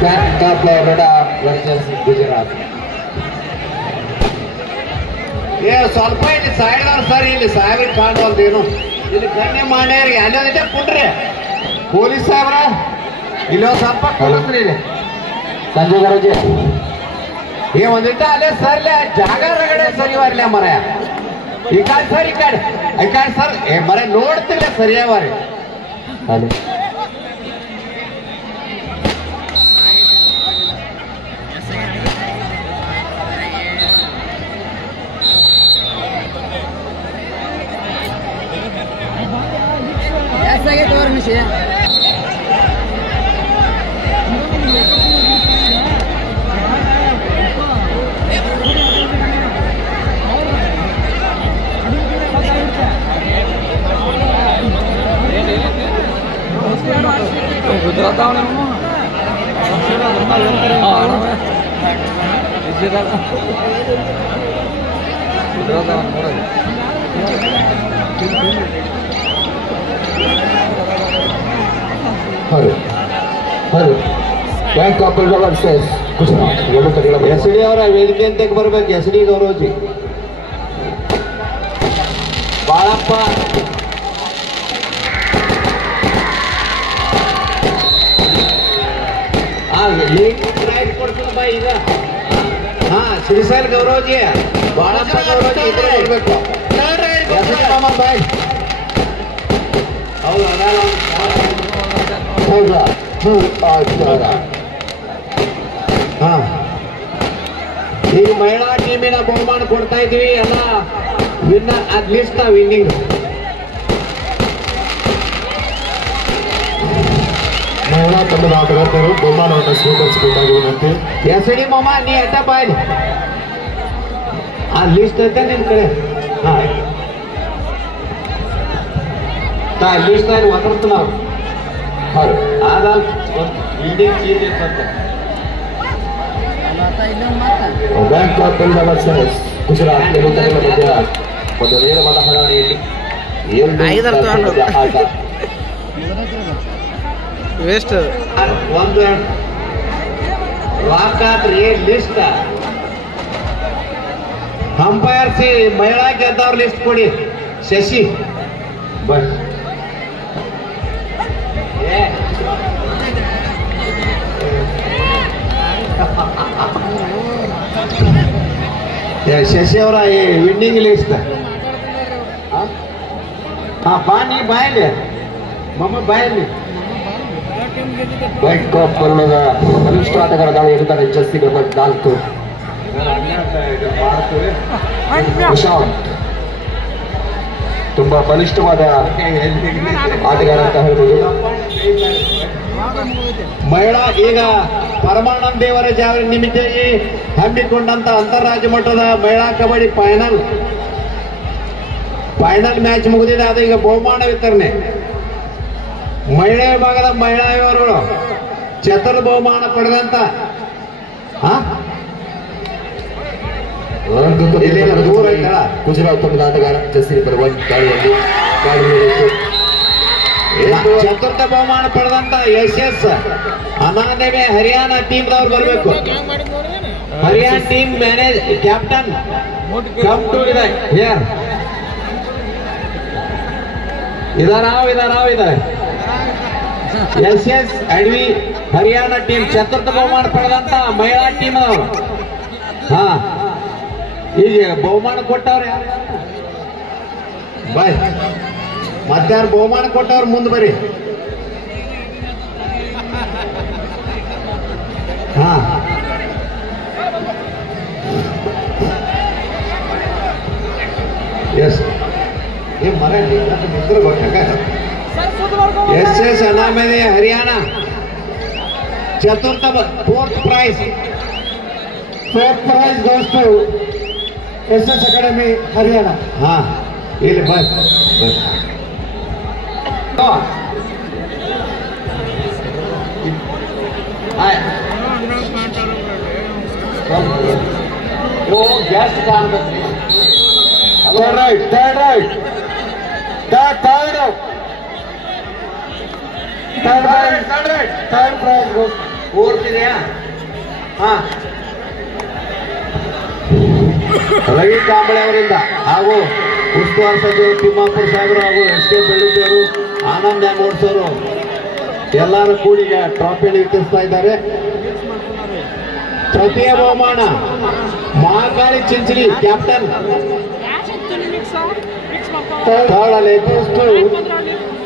Florida versus Gujarat. ಸ್ವಲ್ಪ ಇಲ್ಲಿ ಸಾಯಿದಾರ sir, ಇಲ್ಲಿ ಸಾಹೇಬ್ರಿಗೆ ಕಾಣುವಲ್ದೇನು, ಇಲ್ಲಿ ಗಣ್ಯ ಮಾನ್ಯರಿಗೆ ಅಲ್ಲೋದಿದ್ದೆ ಕುಂಡ್ರಿ ಪೊಲೀಸ್ ಸಾಹೇಬ್ರ ಇಲ್ಲೋ ಸ್ವಲ್ಪ ಕೊಡ್ರಿ ಇಲ್ಲಿ ಸಂಜಯ್ ಗರೋಜಿ ಒಂದಿಟ್ಟ ಅಲ್ಲೇ ಸರ್ಲೆ ಜಾಗ ರಗಡೆ ಸರಿವಾರ್ಲೆ ಮರ ಈ ಕಾಡ್ ಸರ್, ಈ ಕಾಡ್ ಸರ್ ಮರ ನೋಡ್ತಿಲ್ಲ ಸರಿಯಾವಾರಿ ಅಲ್ಲಿ Gujarat bank of Baroda versus Gujarat. ಎರಡು ಕಡೆಗಳ SD ಅವರ ವೇದಿಕೆ ಅಂತ ಬರ್ಬೇಕು. SD ಗೌರವಜಿ ಬಾಳಪ್ಪ ಕೊಡ್ತೀನಿ ಬಾ ಈಗ. ಶ್ರೀಶೈಲ್ ಗೌರವಜಿ ಬಾಳಪ್ಪ ಗೌರವಜಿ ಇರಬೇಕು. ಬಾಯ್ ಈಗ ಮಹಿಳಾ ಟೀಮಿನ ಬಹುಮಾನ ಕೊಡ್ತಾ ಇದೀವಿ. ಎಲ್ಲ ವಿನ್ನರ್ ಅಟ್ಲೀಸ್ಟ್ ವಿನ್ನಿಂಗ್. ಮಹಿಳಾ ತಂಡದ ಆಟಗಾರರು ಬಹುಮಾನವನ್ನು ಸ್ವೀಕರಿಸಬೇಕಾಗಿ ವಿನಂತಿ. SD ಮಾಮ ನೀ ಅಡ್ಡ ಬಾಯ್, ಆ ಲಿಸ್ಟ್ ಐತೆ ನಿನ್ ಕಡೆ. ಲಿಸ್ಟ್ ಆಯ್ತು ಒತ್ತರ್ತ ನಾವು ಆದ ವಿನ್ನಿಂಗ್ ಚೀಸ್ ಇರ್ತಂತೆ. Bank of Baroda versus Gujarat. ಎರಡು ತಂಡಗಳ ಮಧ್ಯ ಒಂದು ನೇರವಾದ ಹಣಾಹಣಿಯಲ್ಲಿ ಆಟ. ವೇಸ್ಟ್ ಒಂದು ವಾಕಾತ್ರಿ ಲಿಸ್ಟ್ ಅಂಪೈರ್ಸ್ ಮಹಿಳಾ ಗೆದ್ದವ್ರ ಲಿಸ್ಟ್ ಕೊಡಿ. ಶಶಿ ಬಸ್ ಶಶಿ ಅವರ ವಿನ್ನಿಂಗ್ ಲಿಸ್ಟ್. ಬಾ ನೀ ಬಾಯಲ್ಲಿ ಮಮ್ಮ ಬಾಯಲ್ಲಿ. ಬ್ಯಾಂಕ್ ಆಫ್ ಬರೋಡಾ ಕನಿಷ್ಠ ಆಟಗಾರ ದಾಳಿ ಎದುರಾದ ಜರ್ಸಿ ನಂಬರ್ 4 ಪ್ರಶಾಂತ್. ತುಂಬಾ ಬಲಿಷ್ಠವಾದ ಆಟಗಾರ ಅಂತ ಹೇಳ್ಬೋದು. ಮಹಿಳಾ ಈಗ ಪರಮಾನಂದ ದೇವರಾಜ್ ಅವರ ನಿಮಿತ್ತವಾಗಿ ಹಮ್ಮಿಕೊಂಡಂತ ಅಂತಾರಾಜ್ಯ ಮಟ್ಟದ ಮಹಿಳಾ ಕಬಡ್ಡಿ ಫೈನಲ್ ಮ್ಯಾಚ್ ಮುಗಿದಿದೆ. ಅದು ಈಗ ಬಹುಮಾನ ವಿತರಣೆ. ಮಹಿಳಾ ವಿಭಾಗದ ಮಹಿಳಾ ವಿವರಗಳು ಚತುರ್ ಬಹುಮಾನ ಪಡೆದಂತ ದೂರ ಐತಲ್ಲ ಗುಜರಾತ್ ತಂಡದ ಆಟಗಾರ ಜರ್ಸಿ ನಂಬರ್ 1 ದಾಳಿಯಲ್ಲಿ ಚತುರ್ಥ ಬಹುಮಾನ ಪಡೆದಂತ SS ಅನಾದೇವೆ ಹರಿಯಾಣ ಟೀಮ್ದವ್ರು ಬರಬೇಕು. Haryana team manage captain come to here. ಇದಾರೆ SS ಅಡ್ವಿ ಹರಿಯಾಣ ಟೀಮ್ ಚತುರ್ಥ ಬಹುಮಾನ ಪಡೆದಂತ ಮಹಿಳಾ ಟೀಮ್ ಅವರು. ಈಗ ಬಹುಮಾನ ಕೊಟ್ಟವ್ರೆ ಬಾಯ್. ಮಧ್ಯಾಹ್ನ ಬಹುಮಾನ ಕೊಟ್ಟವ್ರು ಮುಂದೆ ಬರ್ರಿ. ಎಸ್ ಮರ ಮಿತ್ರ ಗೊತ್ತಾಗ SS ಅನಾಮೇದೆ ಹರಿಯಾಣ ಚತುರ್ಥ fourth prize goes to SS academy Haryana. ಇಲ್ಲಿ ಬಸ್ ಗ್ಯಾಸ್ ಕಾಣ್ಬೇಕು. Third right. Third prize goes ಓಡ್ತಿದೆಯಾ? ಹಾ, ರವಿ ಕಾಂಬಳೆ ಅವರಿಂದ ಹಾಗೂ ಉಸ್ತುವಾರಿ ಸಚಿವರು ತಿಮ್ಮಾಪುರ ಸಾಹೇಬರು ಹಾಗೂ ಎಸ್ ಕೆ ಬೆಳ್ಳುತ್ತಿಯವರು, ಆನಂದ್ ನ್ಯಾಮೋಡ್ಸವರು ಎಲ್ಲರೂ ಕೂಡಿ ಟ್ರಾಫಿಯನ್ನು ವಿತರಿಸ್ತಾ ಇದ್ದಾರೆ. ತೃತೀಯ ಬಹುಮಾನ ಮಹಾಕಾಳಿ ಚಿಂಚಲಿ ಕ್ಯಾಪ್ಟನ್.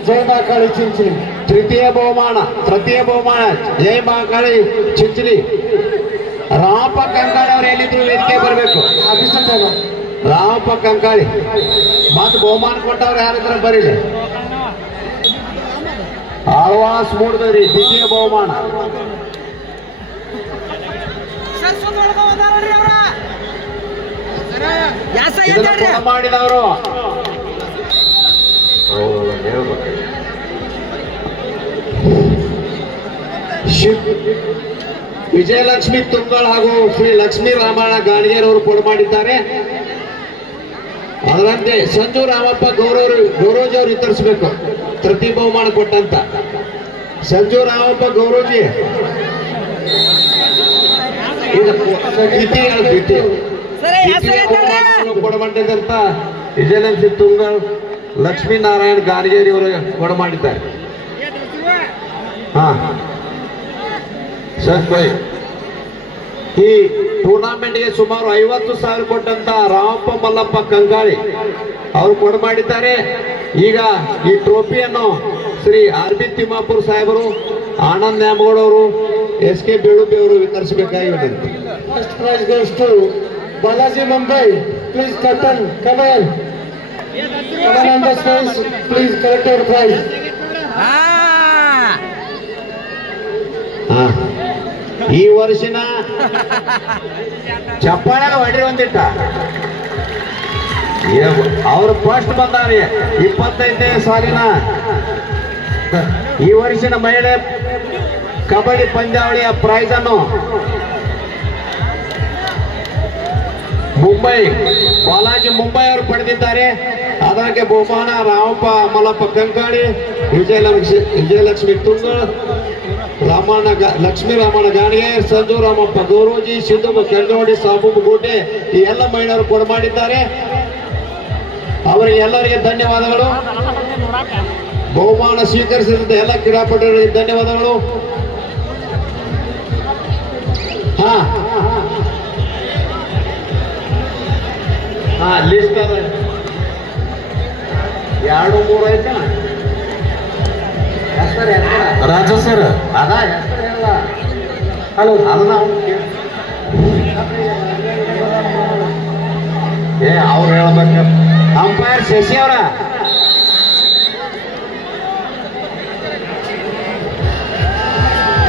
ಜೈ ಮಹಾಕಾಳಿ ಚಿಂಚಲಿ. ತೃತೀಯ ಬಹುಮಾನ ಜೈ ಮಹಾಕಾಳಿ ಚಿಂಚಲಿ. ರಾಮಪ್ಪ ಕಂಕಾಳಿ ಅವರು ಎಲ್ಲಿದ್ರು ವೇದಿಕೆ ಬರಬೇಕು. ರಾಮಪ್ಪ ಕಂಕಾಳಿ ಮತ್ತೆ ಬಹುಮಾನ ಕೊಟ್ಟವ್ರು ಯಾರಿದ್ರು ಬರೀಲಿ. ಆಳ್ವಾಸ್ ಮೂಡದರಿ ದ್ವಿತೀಯ ಬಹುಮಾನ. ಮಾಡಿದವರು ವಿಜಯಲಕ್ಷ್ಮಿ ತುಂಗಳ ಹಾಗೂ ಶ್ರೀ ಲಕ್ಷ್ಮೀ ರಾಮಣ್ಣ ಗಾಣಿಗೇರ್ ಅವರು ಕೊಡು ಮಾಡಿದ್ದಾರೆ. ಅದರಂತೆ ಸಂಜು ರಾಮಪ್ಪ ಗೌರೋಜಿ ಅವರು ವಿತರಿಸಬೇಕು. ತೃತೀಯ ಬಹುಮಾನ ಕೊಟ್ಟಂತ ಸಂಜು ರಾಮಪ್ಪ ಗೌರೋಜಿ ಕೊಡಮಾಡಿದಂತ ವಿಜಯಲಕ್ಷ್ಮಿ ತುಂಗಳ ಲಕ್ಷ್ಮೀನಾರಾಯಣ ಗಾಣಿಗೇರಿ ಅವರು ಕೊಡು ಮಾಡಿದ್ದಾರೆ. ಹಾ ಸರ್, ಈ ಟೂರ್ನಾಮೆಂಟ್ಗೆ ಸುಮಾರು 50,000 ಕೊಟ್ಟಂತ ರಾಮಪ್ಪ ಮಲ್ಲಪ್ಪ ಕಂಗಾಳಿ ಅವರು ಕೊಡು ಮಾಡಿದ್ದಾರೆ. ಈಗ ಈ ಟ್ರೋಫಿಯನ್ನು ಶ್ರೀ ಆರ್ ಬಿ ತಿಮ್ಮಾಪುರ ಸಾಹೇಬರು, ಆನಂದ್ ನ್ಯಾಮಗೌಡ ಅವರು, ಎಸ್ ಕೆ ಬೇಳುಬಿ ಅವರು ವಿತರಿಸಬೇಕಾಗಿ ವಿನಂತಿ. First prize goes to Balaji Mumbai. Please captain Kamal on the stage. Please collect your prize. ಈ ವರ್ಷನ ಚಪ್ಪಾಳ ಹೊಡ್ರಿ ಒಂದಿಟ್ಟ. ಅವ್ರು ಫಸ್ಟ್ ಬಂದಾರೆ 25ನೇ ಸಾಲಿನ ಈ ವರ್ಷನ ಮಹಿಳೆ ಕಬಡ್ಡಿ ಪಂದ್ಯಾವಳಿಯ ಪ್ರೈಸ್ ಅನ್ನು ಬಾಲಾಜಿ ಮುಂಬೈ ಅವರು ಪಡೆದಿದ್ದಾರೆ. ಅದಕ್ಕೆ ಬಹುಮಾನ ರಾಮಪ್ಪ ಮಲ್ಲಪ್ಪ ಕಂಕಾಳಿ, ವಿಜಯಲಕ್ಷ್ಮಿ ತುಂಗಳ, ಲಕ್ಷ್ಮೀ ರಾಮಣ್ಣ ಗಾಣಿಗೇರ್, ಸಂಜು ರಾಮಪ್ಪ ಗೌರೋಜಿ, ಸಿದ್ದು ಕೆಂಡೋಡಿ, ಸಾಬೂಬ್ ಗೋಟೆ ಈ ಎಲ್ಲ ಮಹಿಳೆಯರು ಕೊಡು ಮಾಡಿದ್ದಾರೆ. ಅವರಿಗೆ ಎಲ್ಲರಿಗೆ ಧನ್ಯವಾದಗಳು. ಬಹುಮಾನ ಸ್ವೀಕರಿಸಿದಂತೆ ಎಲ್ಲ ಕ್ರೀಡಾಪಟುಗಳಿಗೆ ಧನ್ಯವಾದಗಳು. ಹಾ ಹಾ ಲಿಸ್ಟ್ ಅದ 2 3 ಐತೆ. ರಾಜ ಸರ್ ಅದ ಹೆಸರು ಹೇಳ. ಹಲೋ, ಅದನ್ನ ಅವ್ರು ಹೇಳ್ಬೇಕು. ಅಂಪೈರ್ ಶಶಿ ಅವರ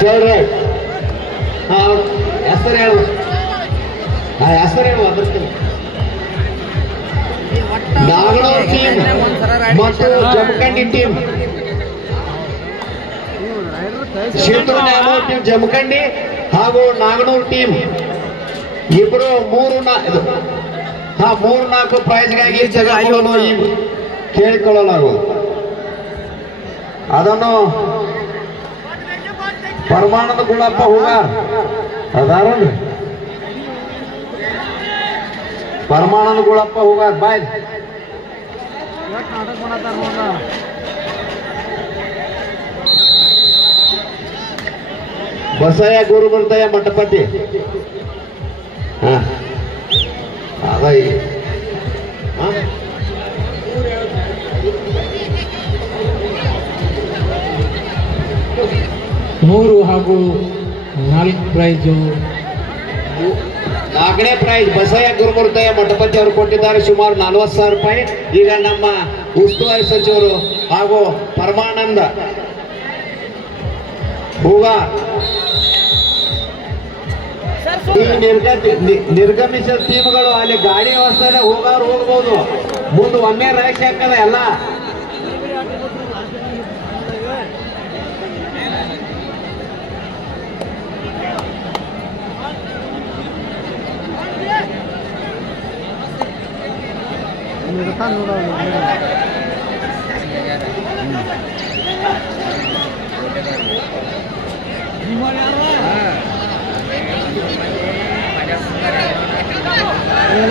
ಕೇಳ್ರಿ. ಹೆಸರು ಹೇಳು, ಹೆಸರು ಹೇಳು. ಅದಕ್ಕೆ ನಾಗನೂರ್ ಟೀಮ್ ಮತ್ತು ಜಮಖಂಡಿ ಟೀಮ್, ಶಿವಪುರ ನ್ಯಾಮೂರ್ ಟೀಮ್ ಜಮಖಂಡಿ ಹಾಗೂ ನಾಗನೂರ್ ಟೀಮ್ ಇಬ್ರು 3-4 ಪ್ರೈಸ್ಗಾಗಿ ಕೇಳಿಕೊಳ್ಳಲಾಗುವುದು. ಅದನ್ನು ಪರಮಾನಂದ ಗುಳಪ್ಪ ಹೂಗಾರ್ ಅದಾರಲ್ರಿ, ಪರಮಾನಂದ ಗುಳಪ್ಪ ಹೂಗಾರ್ ಬಾಯ್. ಬಸಯ್ಯ ಗುರುಮಂತಯ್ಯ ಮಠಪತಿ. ಅದ 3 ಹಾಗೂ 4 ಪ್ರೈಜು. 4ನೇ ಪ್ರೈಸ್ ಬಸಯ್ಯ ಗುರುಮೂರ್ತಯ್ಯ ಮಠಪತಿ ಅವರು ಕೊಟ್ಟಿದ್ದಾರೆ, ಸುಮಾರು 40,000 ರೂಪಾಯಿ. ಈಗ ನಮ್ಮ ಉಸ್ತುವಾರಿ ಸಚಿವರು ಹಾಗೂ ಪರಮಾನಂದ ಹೂಗಾರ್ ನಿರ್ಗಮಿಸಿದ ಟೀಮ್ಗಳು ಅಲ್ಲಿ ಗಾಡಿ ವ್ಯವಸ್ಥೆ ಹೋಗಬಹುದು. ಮುಂದೆ ಒಮ್ಮೆ ರೈಸ್ ಹಾಕದ ಎಲ್ಲ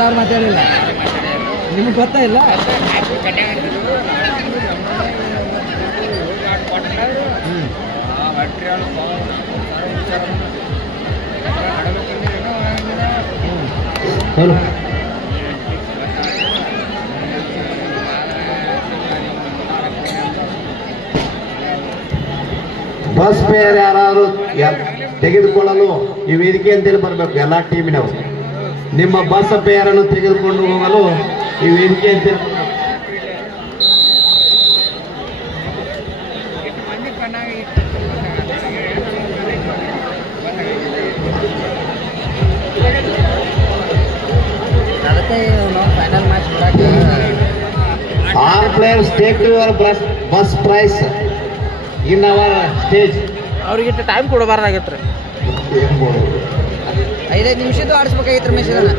ಅವ್ರು ಮಾತಾಡಿಲ್ಲ ನಿಮ್ಗೆ ಗೊತ್ತಾ ಇಲ್ಲ ಹಲೋ ಬಸ್ ಫೇರ್ ಯಾರು ತೆಗೆದುಕೊಳ್ಳಲು ಈ ವೇದಿಕೆ ಅಂತೇಳಿ ಬರಬೇಕು ಎಲ್ಲ ಟೀಮಿನವರು. ನಿಮ್ಮ ಬಸ್ ಫೇರನ್ನು ತೆಗೆದುಕೊಂಡು ಹೋಗಲು ಈ ವೇದಿಕೆ ಅಂತೇಳಿ final match all players take your bus price in our stage. ಅವ್ರಿಗೆ ಟೈಮ್ ಕೊಡಬಾರ್ದಾಗೈತ್ರಿ 5 ನಿಮಿಷದ್ದು ಆಡಿಸ್ಬೇಕಾಗಿತ್ತು ಮೆಸ್ ಇದನ್ನ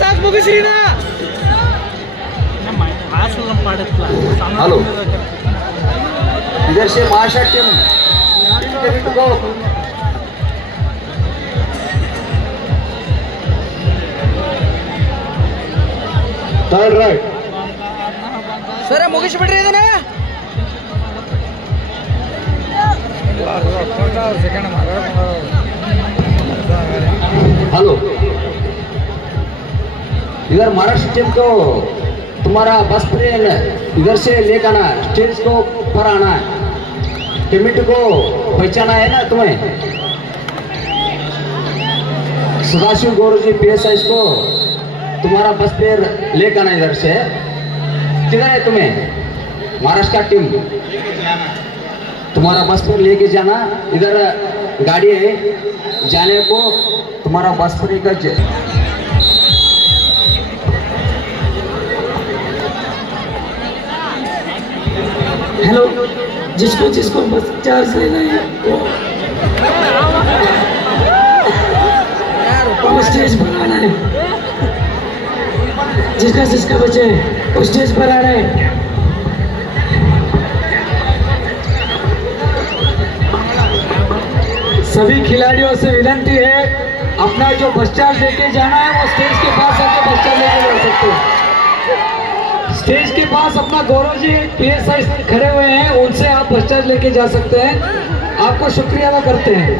ಸಾಕು ಮುಗಿಸ್ರಿನಾ हेलो इधर से माशा team to go. Third right. ಸರ ಮುಗಿಸ್ಬಿಡ್ರಿ ಇದನ್ನ हेलो इधर महाराष्ट्र टीम को तुम्हारा बस ट्रेन इधर से लेकर आना स्टेज को पर आना है कमेटी को पहचाना है ना तुम्हें सदाशिव गौरव जी PSI को तुम्हारा बस पे लेकर आना इधर से किधर है तुम्हें महाराष्ट्र का टीम तुम्हारा बस पर लेके जाना इधर गाड़ी है जाने को तुम्हारा बस पर एक हेलो जिसको जिसको बस चार्ज लेना है वो स्टेज पर आना है जिसका जिसका बचे वो स्टेज पर आना है सभी खिलाड़ियों से विनती है अपना जो बस चार्ज लेके जाना है वो स्टेज के पास आके बस चार्ज लेके जा सकते हो स्टेज के पास अपना गौरव जी PSI खड़े हुए हैं उनसे आप बस चार्ज लेके जा सकते हैं आपको शुक्रिया अदा करते हैं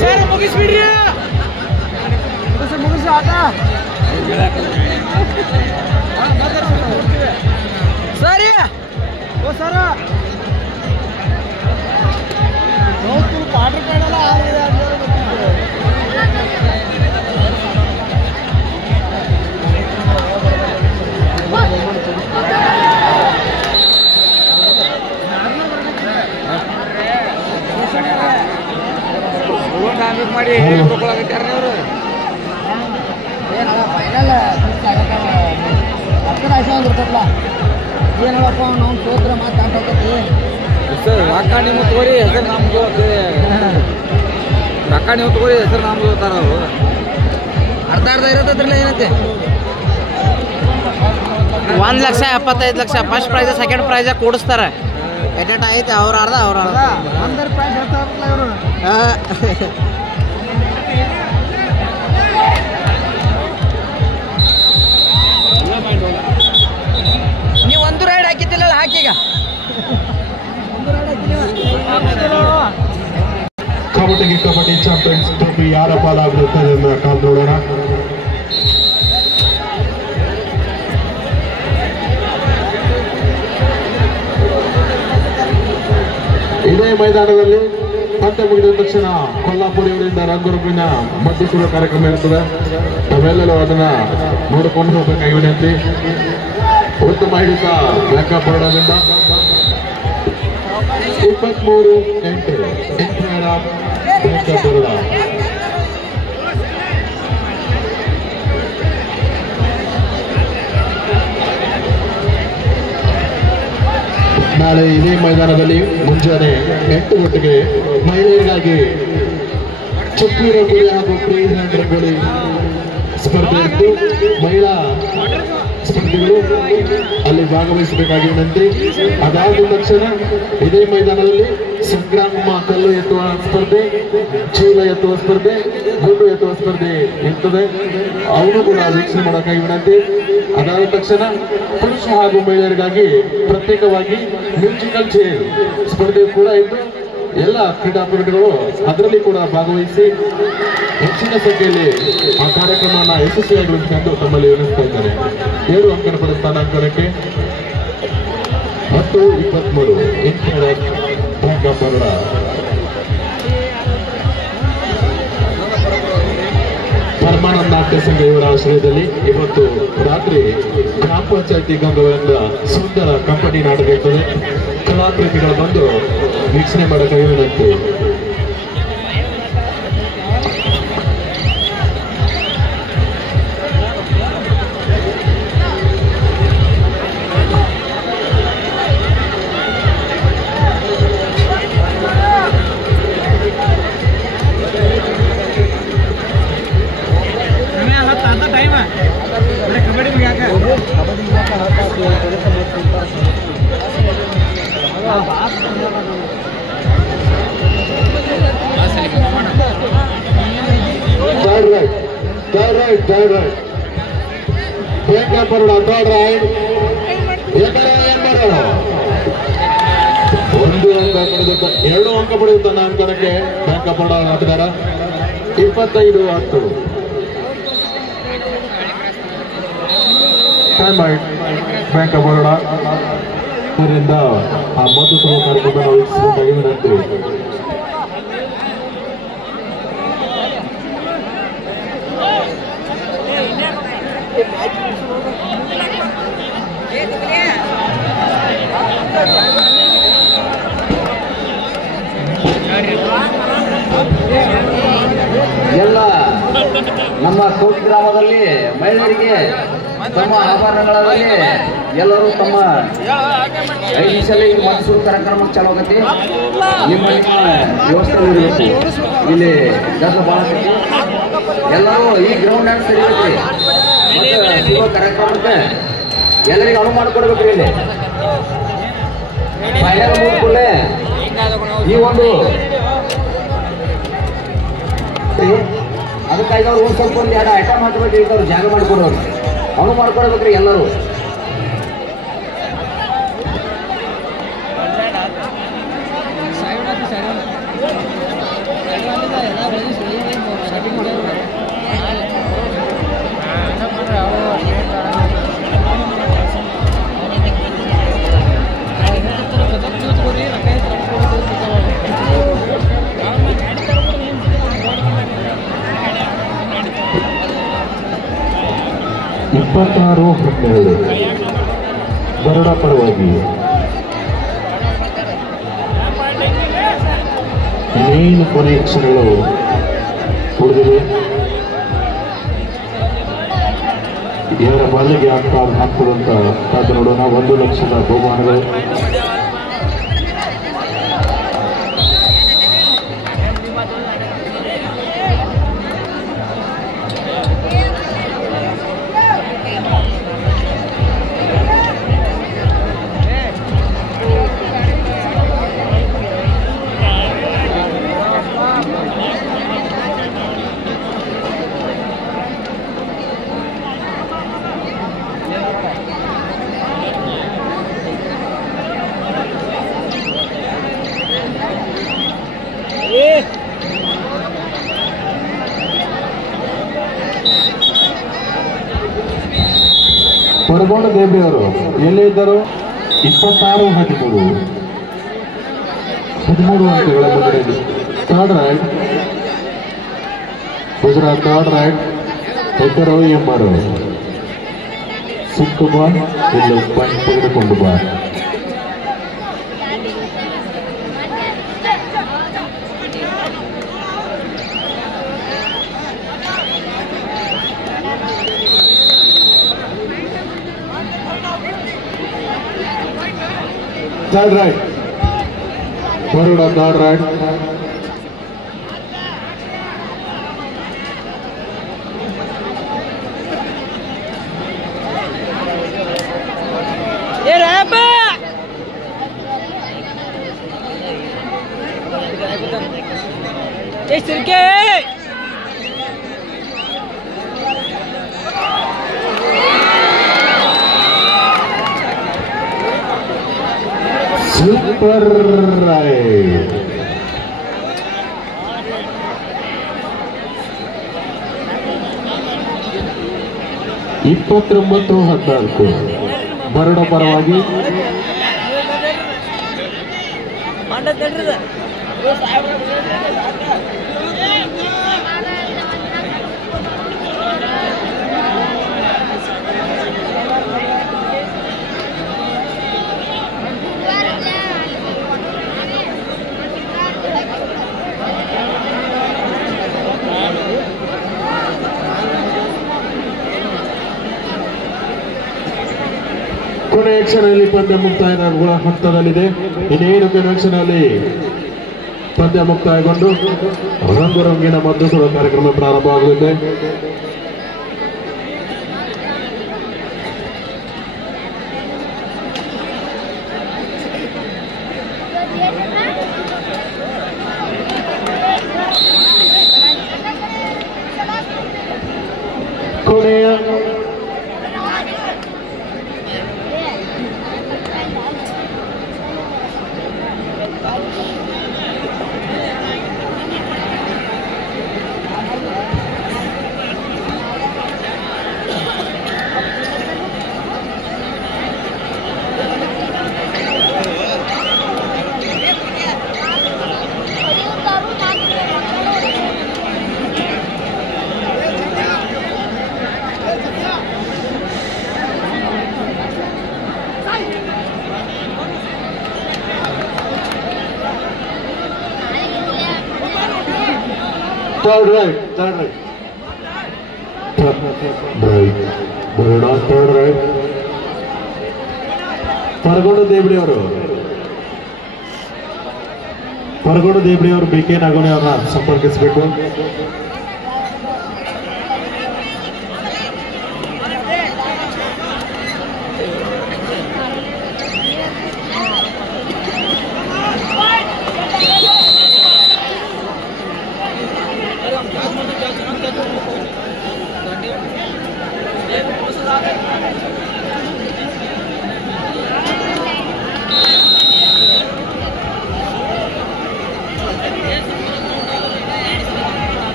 ಸರ್ ಮುಗಿಸ್ಬಿಡ್ರಿ ಮುಗಿಸಿ ಆಟ ಸರಿ ಓ ಸರ ಪಾಠ ಕಾಣಲ್ಲ ಮಾಡಿ ತಗೊಳಕತ್ತಾರ ಅವರು ಏನಲ್ಲ ಫೈನಲ್ ಹತ್ತಿರ ಆಯ್ತು ಅಂದಿರ್ತಲ್ಲ ಏನಲ್ಲಪ್ಪ ನಾವು ಸೋತ್ರ ಮಾತಾಡ್ತೈತಿ ಸರ್ ರೊಕ್ಕ ನೀವು ತಗೋರಿ ಹೆಸರು ನಮ್ದು ರೊಕ್ಕ ನೀವು ತಗೋರಿ ಹೆಸರು ನಮ್ದು ಹೋಗ್ತಾರ ಅವರು ಅರ್ಧ ಅರ್ಧ ಇರತ್ತದ್ರಲ್ಲ ಏನಂತೆ 1,75,00,000 ಫಸ್ಟ್ ಪ್ರೈಸ್ ಸೆಕೆಂಡ್ ಪ್ರೈಸ್ ಕೂಡಿಸ್ತಾರೆ ಎಟೆಟ್ ಐತೆ ಅವ್ರ ಅರ್ಧ ಒಂದರ ಪ್ರೈಸ್ ಹೇಳ್ತಾರಲ್ಲ ಇವರು ನೀವು ಒಂದು ರೈಡ್ ಹಾಕಿದ್ದಿಲ್ಲ ಹಾಕೀಗ ಒಂದು ರೈಡ್ ಕಬಡ್ಡಿ ಚಾಂಪಿಯನ್ಸ್ ಟ್ರೋಫಿ ಯಾರ ಪಾಲಾಗಿರುತ್ತದೆ ಅಂತ ಕಾದು ನೋಡೋಣ ಇದೇ ಮೈದಾನದಲ್ಲಿ ಪಂದ್ಯ ಮುಗಿದ ತಕ್ಷಣ ಕೊಲ್ಲಾಪುರಿಯವರಿಂದ ರಂಗರೂಪಿನ ಮದ್ದು ಸುಡುವ ಕಾರ್ಯಕ್ರಮ ಇರುತ್ತದೆ ತಾವೆಲ್ಲರೂ ಅದನ್ನ ನೋಡಿಕೊಂಡು ಹೋಗಬೇಕಾಗಿ ವಿನಂತಿ ಉತ್ತಮ ಹಿಡಿತ ಲೆಕ್ಕಪಡೋದ್ರಿಂದ 23-8 14 ನಾಳೆ ಇದೇ ಮೈದಾನದಲ್ಲಿ ಮುಂಜಾನೆ 8 ಗಂಟೆಗೆ ಮಹಿಳೆಯರಿಗಾಗಿ ಚುಕ್ಕಿ ರಂಗೋಲಿ ಹಾಗೂ ಫ್ರೀ ಹ್ಯಾಂಡ್ ರಂಗೋಲಿ ಸ್ಪರ್ಧೆ ಇದ್ದು ಮಹಿಳಾ ಸ್ಪರ್ಧಿಗಳು ಅಲ್ಲಿ ಭಾಗವಹಿಸಬೇಕಾಗಿ ವಿನಂತಿ. ಅದಾದ ತಕ್ಷಣ ಇದೇ ಮೈದಾನದಲ್ಲಿ ಸಂಗ್ರಾಮ ಕಲ್ಲು ಎತ್ತುವ ಸ್ಪರ್ಧೆ, ಚೀಲ ಎತ್ತುವ ಸ್ಪರ್ಧೆ, ಗುಂಡು ಎತ್ತುವ ಸ್ಪರ್ಧೆ ಇರ್ತದೆ. ಅವನು ಕೂಡ ವೀಕ್ಷಣೆ ಮಾಡೋಕ್ಕಾಗಿ ವಿನಂತಿ. ಅದಾದ ತಕ್ಷಣ ಪುರುಷ ಹಾಗೂ ಮಹಿಳೆಯರಿಗಾಗಿ ಪ್ರತ್ಯೇಕವಾಗಿ ಮ್ಯೂಸಿಕಲ್ ಚೇರ್ ಸ್ಪರ್ಧೆ ಕೂಡ ಇದ್ದು ಎಲ್ಲ ಕ್ರೀಡಾಪಟುಗಳು ಅದರಲ್ಲಿ ಕೂಡ ಭಾಗವಹಿಸಿ ಹೆಚ್ಚಿನ ಸಂಖ್ಯೆಯಲ್ಲಿ ಆ ಕಾರ್ಯಕ್ರಮವನ್ನು ಯಶಸ್ವಿಯಾಗಿರುತ್ತೆಂದು ತಮ್ಮಲ್ಲಿ ವಿನಿಸ್ತಾ ಇದ್ದಾರೆ. 7 ಅಂಕಣ ಪಡೆದ ಅಂಕಣಕ್ಕೆ 10-23 ಇಂಪೈರ್ ಬ್ಯಾಂಕ್ ಪರಮಾನಂದ ನಾಟ್ಯ ಸಂಘ ಇವರ ಆಶ್ರಯದಲ್ಲಿ ಇವತ್ತು ರಾತ್ರಿ ಗ್ರಾಮ ಪಂಚಾಯತಿ ಗಂಗವೆಂದ ಸುಂದರ ಕಂಪನಿ ನಾಟಕ ಇರ್ತದೆ. ಕಲಾಪ್ರೇಮಿಗಳು ಬಂದು ವೀಕ್ಷಣೆ ಮಾಡೋಕ್ಕಾಗಿ ವಿನಂತಿ. Third right. Bank of Baroda, third right. ಏನ್ ಮಾಡೋಣ? 1 ಅಂಕ ಪಡೆದ 2 ಅಂಕ ಪಡೆಯುತ್ತ ಅಂಕಣಕ್ಕೆ ಬ್ಯಾಂಕ್ ಆಫ್ ಬರೋಡಾ ಆಟಗಾರ 25-10. Time out bank of Baroda ಇದರಿಂದ ಆ ಮೊದಲ ಸಲ ಕಾರ್ಯಕ್ರಮ ವೀಕ್ಷಿಸಬೇಕಾಗಿ ವಿನಂತಿ. ಎಲ್ಲ ನಮ್ಮ ಕೋಟಿ ಗ್ರಾಮದಲ್ಲಿ ಮಹಿಳೆಯರಿಗೆ ತಮ್ಮ ಆಭರಣಗಳಲ್ಲಿ ಎಲ್ಲರೂ ತಮ್ಮ 5 ನಿಮಿಷದಲ್ಲಿ ಮೈಸೂರು ಕಾರ್ಯಕ್ರಮ ಚಾಲೂ ಆಗತ್ತೆ. ನಿಮ್ಮ ವ್ಯವಸ್ಥೆ ಇರಬೇಕು. ಇಲ್ಲಿ ಗದ್ದಲ ಭಾಳ ಎಲ್ಲರೂ ಈ ಗ್ರೌಂಡ್ ಡ್ಯಾನ್ಸ್ ಸರಿಬೇಕು. ಮತ್ತೆ ಕಾರ್ಯಕ್ರಮಕ್ಕೆ ಎಲ್ಲರಿಗೂ ಅನುವು ಮಾಡಿಕೊಡ್ಬೇಕ್ರಿ. ಇಲ್ಲಿ ಫೈನಲ್ ಮುಗಿದ್ಕೊಳ್ಳೆ ಈ ಒಂದು ಅದಕ್ಕಾಗಿ ಅವ್ರು ಸ್ವಲ್ಪ ಒಂದು 2 ಐಟಮ್ ಹಾಕಬೇಕು. ಇದ್ದವ್ರು ಜಾಗ ಮಾಡಿಕೊಡೋರು ಅವನು ಮಾಡ್ಕೊಡ್ಬೇಕ್ರಿ ಎಲ್ಲರೂ. ಬರೋಡಾ ಪರವಾಗಿ ಇನ್ನೇನು ಕೊನೆಯ ಕ್ಷಣಗಳು ಉಳಿದಿವೆ. ಇವರ ಬಾಲಿಗೆ ಹಾಕ್ತದಂತ ಕಾದು ನೋಡೋಣ. 1 ಲಕ್ಷದ ಬಹುಮಾನಗಳು. ಪರಗೋಣ ದೇವಿಯವರು ಎಲ್ಲೇ ಇದ್ದರು 26-13 ಅಂಕಗಳ ಮುನ್ನಡೆಯಲ್ಲಿ. Third right Gujarat. Third right ಹೆಸರು ಎಂಬರು ಸಿಕ್ಕು ಬಾಲ್ ಇಲ್ಲಿ ಪಾಯಿಂಟ್ ತೆಗೆದುಕೊಂಡು ball. third right. Baroda third right. Super right. ಇಪ್ಪತ್ತೊಂಬತ್ತು 14 ಬರೋಡ ಪರವಾಗಿ ಕೊನೆಯ ಕ್ಷಣದಲ್ಲಿ ಪಂದ್ಯ ಮುಕ್ತಾಯದ ಹಂತದಲ್ಲಿದೆ. ಇನ್ನೇನು ಕೆಲವು ಕ್ಷಣದಲ್ಲಿ ಪಂದ್ಯ ಮುಕ್ತಾಯಗೊಂಡು ರಂಗು ರಂಗಿನ ಮದ್ದು ಸುಡುವ ಕಾರ್ಯಕ್ರಮ ಪ್ರಾರಂಭವಾಗಲಿದೆ. ಕೊನೆಯ third right. Baroda third right. ಪರಗೋಡು ದೇಬ್ರಿ ಅವರು BK ನಾಗೋಣಿ ಅವರನ್ನ ಸಂಪರ್ಕಿಸಬೇಕು.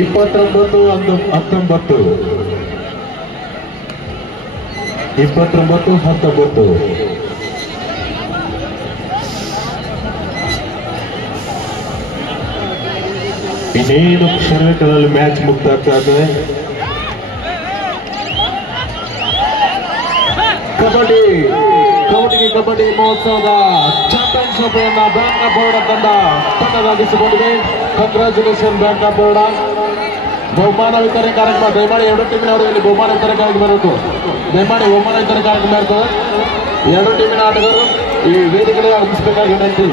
ಇಪ್ಪತ್ತೊಂಬತ್ತು 19. ಇನ್ನೇನು ಕ್ಷಣಗಳಲ್ಲಿ ಮ್ಯಾಚ್ ಮುಕ್ತಾಯ ಆಗ್ತದೆ. ಕಬಡ್ಡಿ ಮಹೋತ್ಸವದ ಚಾಂಪಿಯನ್ಶಿಪ್ ಅನ್ನ ಬ್ಯಾಂಕ್ ಆಫ್ ಬರೋಡಾ ತಂಡ ತನ್ನದಾಗಿಸಿಕೊಂಡಿದೆ. Congratulation bank of Baroda. ಬಹುಮಾನ ವಿತರಣೆ ಕಾರ್ಯಕ್ರಮ ದಯಮಾಡಿ ಎರಡು ಟೀಮಿನವರು ಇಲ್ಲಿ ಬಹುಮಾನ ವಿತರಣೆ ಕಾರ್ಯಕ್ರಮ ಬರಬೇಕು. ದಯಮಾಡಿ ಬಹುಮಾನ ವಿತರಣೆ ಕಾರ್ಯಕ್ರಮ ಇರ್ತದೆ. ಎರಡು ಟೀಮಿನ ಆಟಗಾರರು ಈ ವೇದಿಕೆಗೆ ಆಗಮಿಸಬೇಕಾಗಿ ವಿನಂತಿ.